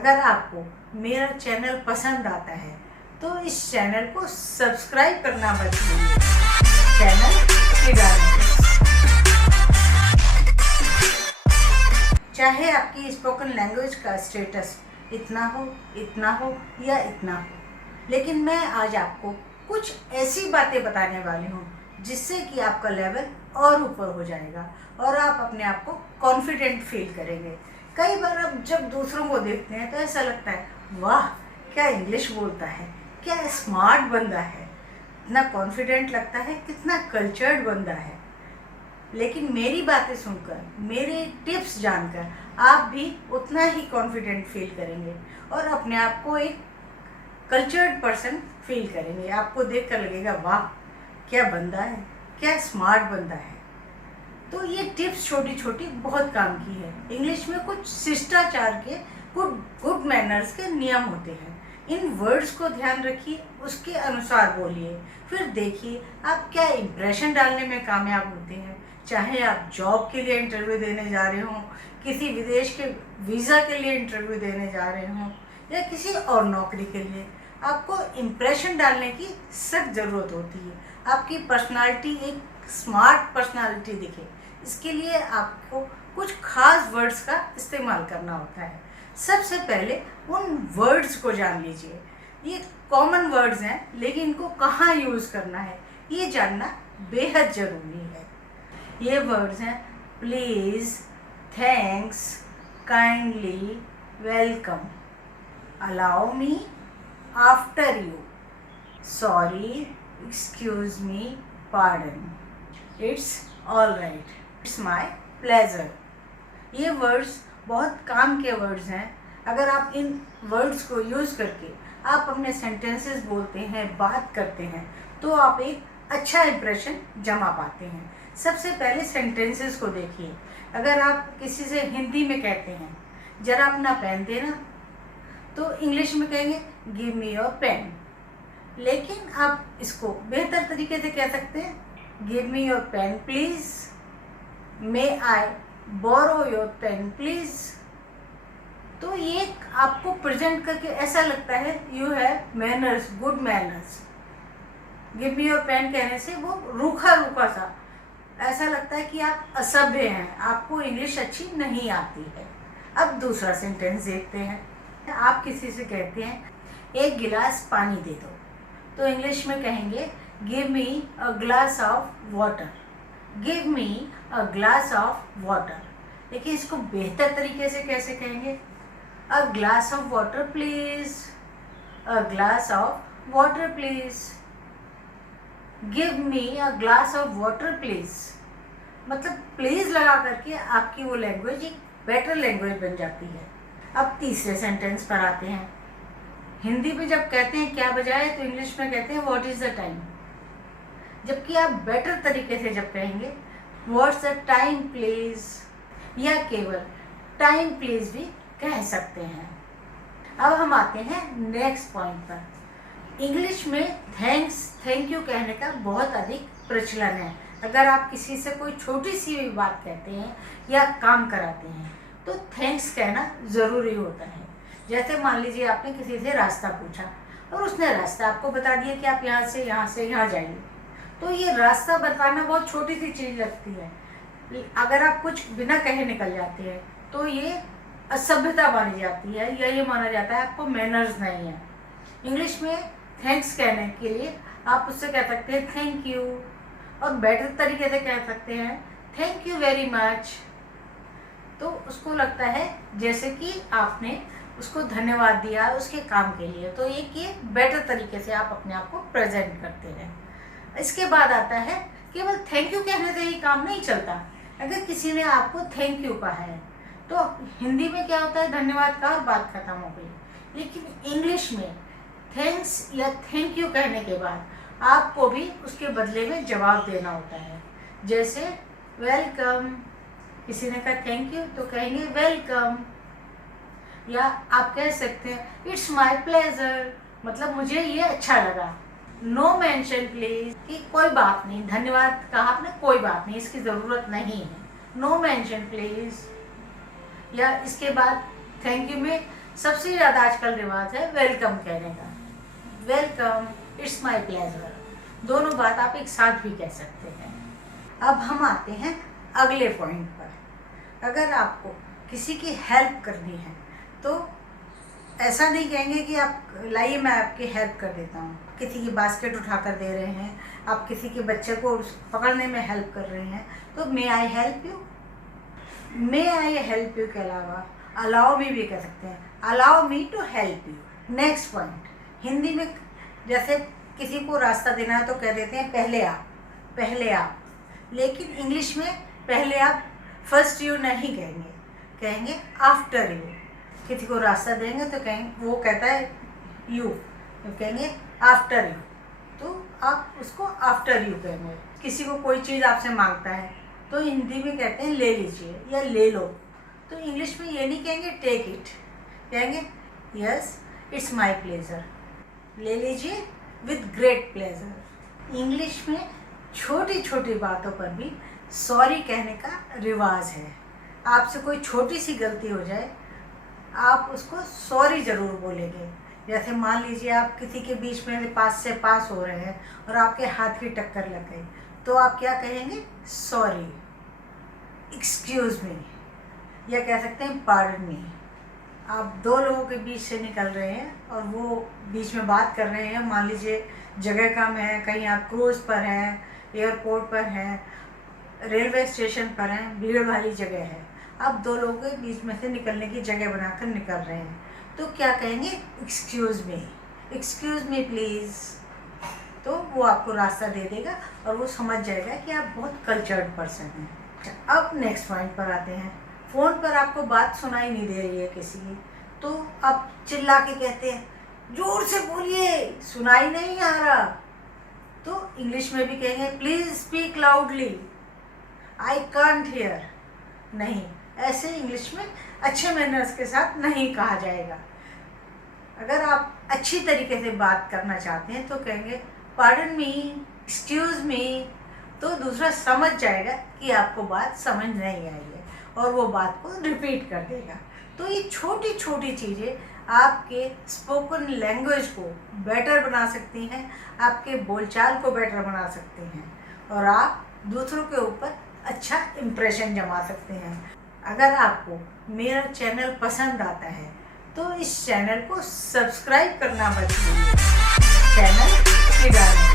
अगर आपको मेरा चैनल पसंद आता है तो इस चैनल को सब्सक्राइब करना मत भूलिए। चैनल चाहे आपकी स्पोकन लैंग्वेज का स्टेटस इतना हो या इतना हो, लेकिन मैं आज आपको कुछ ऐसी बातें बताने वाली हूँ जिससे कि आपका लेवल और ऊपर हो जाएगा और आप अपने आप को कॉन्फिडेंट फील करेंगे। कई बार आप जब दूसरों को देखते हैं तो ऐसा लगता है, वाह क्या इंग्लिश बोलता है, क्या स्मार्ट बंदा है, इतना कॉन्फिडेंट लगता है, कितना कल्चर्ड बंदा है। लेकिन मेरी बातें सुनकर, मेरे टिप्स जानकर आप भी उतना ही कॉन्फिडेंट फील करेंगे और अपने आप को एक कल्चर्ड पर्सन फील करेंगे। आपको देखकर लगेगा, वाह क्या बंदा है, क्या स्मार्ट बंदा है। तो ये टिप्स छोटी छोटी बहुत काम की है। इंग्लिश में कुछ शिष्टाचार के, गुड मैनर्स के नियम होते हैं। इन वर्ड्स को ध्यान रखिए, उसके अनुसार बोलिए, फिर देखिए आप क्या इम्प्रेशन डालने में कामयाब होते हैं। चाहे आप जॉब के लिए इंटरव्यू देने जा रहे हों, किसी विदेश के वीज़ा के लिए इंटरव्यू देने जा रहे हों या किसी और नौकरी के लिए, आपको इम्प्रेशन डालने की सख्त ज़रूरत होती है। आपकी पर्सनालिटी एक स्मार्ट पर्सनालिटी दिखे, इसके लिए आपको कुछ खास वर्ड्स का इस्तेमाल करना होता है। सबसे पहले उन वर्ड्स को जान लीजिए। ये कॉमन वर्ड्स हैं, लेकिन इनको कहाँ यूज़ करना है ये जानना बेहद ज़रूरी है। ये वर्ड्स हैं please, thanks, kindly, welcome, allow me, after you, sorry, excuse me, pardon, it's all right, it's my pleasure. ये वर्ड्स बहुत काम के वर्ड्स हैं। अगर आप इन वर्ड्स को यूज़ करके आप अपने सेंटेंसेस बोलते हैं, बात करते हैं, तो आप एक अच्छा इम्प्रेशन जमा पाते हैं। सबसे पहले सेंटेंसेस को देखिए। अगर आप किसी से हिंदी में कहते हैं, जरा अपना पेन देना, तो इंग्लिश में कहेंगे गिव मी योर पेन। लेकिन आप इसको बेहतर तरीके से कह सकते हैं, give me your pen please, may I borrow your pen please. तो ये आपको प्रेजेंट करके ऐसा लगता है you have manners, good manners. Give me your pen कहने से वो रूखा रूखा सा ऐसा लगता है कि आप असभ्य हैं, आपको इंग्लिश अच्छी नहीं आती है। अब दूसरा सेंटेंस देखते हैं। आप किसी से कहते हैं एक गिलास पानी दे दो, तो इंग्लिश में कहेंगे give me a glass of water, give me a glass of water. देखिए इसको बेहतर तरीके से कैसे कहेंगे, a glass of water please, a glass of water please, give me a glass of water please. मतलब प्लीज़ लगा करके आपकी वो लैंग्वेज एक बेटर लैंग्वेज बन जाती है। अब तीसरे सेंटेंस पर आते हैं। हिंदी में जब कहते हैं क्या बजाए, तो इंग्लिश में कहते हैं व्हाट इज़ द टाइम। जबकि आप बेटर तरीके से जब कहेंगे व्हाट्स द टाइम प्लीज़, या केवल टाइम प्लीज़ भी कह सकते हैं। अब हम आते हैं नेक्स्ट पॉइंट पर। इंग्लिश में थैंक्स, थैंक यू कहने का बहुत अधिक प्रचलन है। अगर आप किसी से कोई छोटी सी भी बात कहते हैं या काम कराते हैं तो थैंक्स कहना ज़रूरी होता है। जैसे मान लीजिए आपने किसी से रास्ता पूछा और उसने रास्ता आपको बता दिया कि आप यहाँ से यहाँ जाइए, तो ये रास्ता बताना बहुत छोटी सी चीज़ लगती है। अगर आप कुछ बिना कहे निकल जाते हैं तो ये असभ्यता मानी जाती है या ये माना जाता है आपको मैनर्स नहीं है। इंग्लिश में थैंक्स कहने के लिए आप उससे कह सकते हैं थैंक यू, और बेटर तरीके से कह सकते हैं थैंक यू वेरी मच। तो उसको लगता है जैसे कि आपने उसको धन्यवाद दिया उसके काम के लिए। तो ये बेटर तरीके से आप अपने आप को प्रेजेंट करते हैं। इसके बाद आता है केवल थैंक यू कहने से ही काम नहीं चलता। अगर किसी ने आपको थैंक यू कहा है तो हिंदी में क्या होता है, धन्यवाद का और बात खत्म हो गई। लेकिन इंग्लिश में थैंक्स या थैंक यू कहने के बाद आपको भी उसके बदले में जवाब देना होता है। जैसे वेलकम, किसी ने कहा थैंक यू तो कहेंगे वेलकम, या आप कह सकते हैं इट्स माय प्लेजर, मतलब मुझे ये अच्छा लगा। नो मेंशन प्लीज, कि कोई बात नहीं, धन्यवाद कहा आपने, कोई बात नहीं, इसकी ज़रूरत नहीं है, नो मेंशन प्लीज। या इसके बाद थैंक यू में सबसे ज़्यादा आजकल रिवाज है वेलकम कहने का। वेलकम, इट्स माय प्लेजर, दोनों बात आप एक साथ भी कह सकते हैं। अब हम आते हैं अगले पॉइंट पर। अगर आपको किसी की हेल्प करनी है तो ऐसा नहीं कहेंगे कि आप लाइए मैं आपकी हेल्प कर देता हूँ। किसी की बास्केट उठा कर दे रहे हैं, आप किसी के बच्चे को पकड़ने में हेल्प कर रहे हैं, तो may I help you. May I help you के अलावा अलाउ मी भी कह सकते हैं, allow me to help you. Next point, Hindi में जैसे किसी को रास्ता देना है तो कह देते हैं पहले आप, पहले आप। लेकिन इंग्लिश में पहले आप फर्स्ट यू नहीं कहेंगे, कहेंगे आफ्टर यू। किसी को रास्ता देंगे तो कहेंगे, वो कहता है यू, तो कहेंगे आफ्टर यू, तो आप उसको आफ्टर यू कहेंगे। किसी को कोई चीज़ आपसे मांगता है तो हिंदी में कहते हैं ले लीजिए या ले लो, तो इंग्लिश में ये नहीं कहेंगे टेक इट, कहेंगे यस इट्स माय प्लेजर, ले लीजिए विद ग्रेट प्लेजर। इंग्लिश में छोटी छोटी बातों पर भी सॉरी कहने का रिवाज है। आपसे कोई छोटी सी गलती हो जाए, आप उसको सॉरी ज़रूर बोलेंगे। जैसे मान लीजिए आप किसी के बीच में पास से पास हो रहे हैं और आपके हाथ की टक्कर लग गई, तो आप क्या कहेंगे, सॉरी, एक्सक्यूज़ मी, या कह सकते हैं पार्डन मी। आप दो लोगों के बीच से निकल रहे हैं और वो बीच में बात कर रहे हैं, मान लीजिए जगह कम है, कहीं आप क्रूज़ पर हैं, एयरपोर्ट पर हैं, रेलवे स्टेशन पर हैं, भीड़ वाली जगह है, आप दो लोगों के बीच में से निकलने की जगह बनाकर निकल रहे हैं, तो क्या कहेंगे, एक्सक्यूज़ मी प्लीज़। तो वो आपको रास्ता दे देगा और वो समझ जाएगा कि आप बहुत कल्चर्ड पर्सन हैं। अब नेक्स्ट पॉइंट पर आते हैं। फ़ोन पर आपको बात सुनाई नहीं दे रही है किसी की, तो आप चिल्ला के कहते हैं, जोर से बोलिए, सुनाई नहीं आ रहा। तो इंग्लिश में भी कहेंगे please speak loudly, I can't hear. नहीं, ऐसे इंग्लिश में अच्छे मैनर्स के साथ नहीं कहा जाएगा। अगर आप अच्छी तरीके से बात करना चाहते हैं तो कहेंगे पार्डन मी, एक्सक्यूज़ मी, तो दूसरा समझ जाएगा कि आपको बात समझ नहीं आई है और वो बात को रिपीट कर देगा। तो ये छोटी छोटी चीज़ें आपके स्पोकन लैंग्वेज को बेटर बना सकती हैं, आपके बोलचाल को बेटर बना सकती हैं और आप दूसरों के ऊपर अच्छा इम्प्रेशन जमा सकते हैं। अगर आपको मेरा चैनल पसंद आता है तो इस चैनल को सब्सक्राइब करना मत भूलिए। चैनल